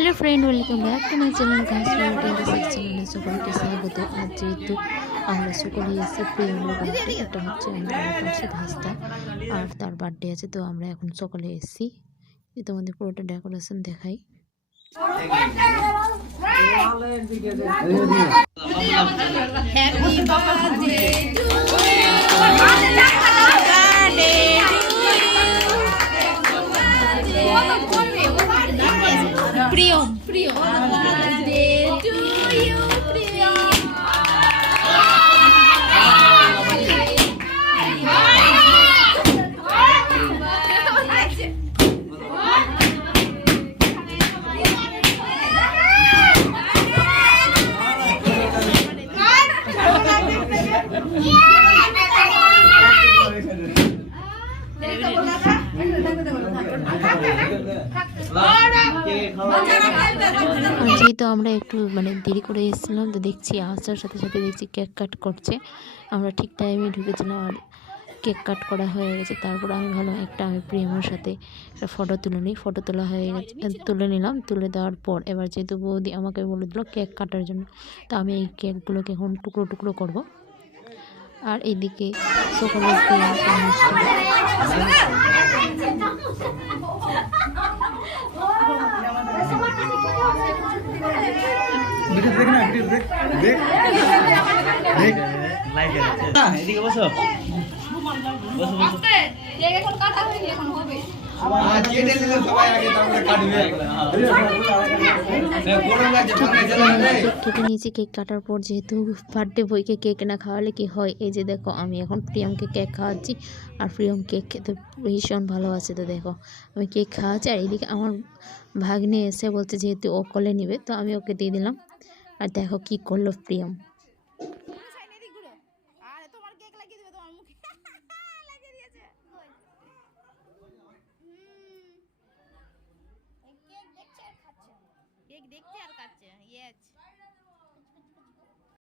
Hello friend, welcome back to my channel guys. চ্যানেলে সকলকে স্বাগত। আজ যেহেতু আমরা সকলে এসে প্রিয়ঙ্গর বাড়িতে, এটা হচ্ছে আমাদের পাশে ভাস্তা, আর তার বার্থডে আছে, তো আমরা এখন সকলে এসেছি। তোমাদের পুরোটা ডেকোরেশন দেখাই। Priyam Priyam birthday to you Priyam. যেহেতু আমরা একটু দেরি করে এসেছিলাম, তো দেখছি আসার সাথে সাথে দেখছি কেক কাট করছে। আমরা ঠিক টাইমে ঢুকেছিলাম আর কেক কাট করা হয়ে গেছে। তারপর আমি ভাবলাম আমি প্রিয়মের সাথে একটা ফটো তুলে নিই। ফটো তোলা হয়ে গেছে, তুলে নিলাম। তুলে দেওয়ার পর এবার যেহেতু বৌদি আমাকে বলে দিল কেক কাটার জন্য, তো আমি এই কেকগুলোকে এখন টুকরো টুকরো করব। আর এইদিকে সকলের এদিকে বসো কেটে নিয়েছি। কেক কাটার পর যেহেতু বার্থডে বয়কে কেক না খাওয়ালে কি হয়, এই যে দেখো আমি এখন প্রিয়মকে কেক খাওয়াচ্ছি। আর প্রিয়ম কেক খেতে ভীষণ ভালো আছে, তো দেখো আমি কেক খাওয়াচ্ছি। আর এইদিকে আমার ভাগ্নে এসে বলছে যেহেতু ও কোলে নিবে, তো আমি ওকে দিয়ে দিলাম। আর দেখো কি করলো প্রিয়ম। কেক দেখছে আর খাচ্ছে।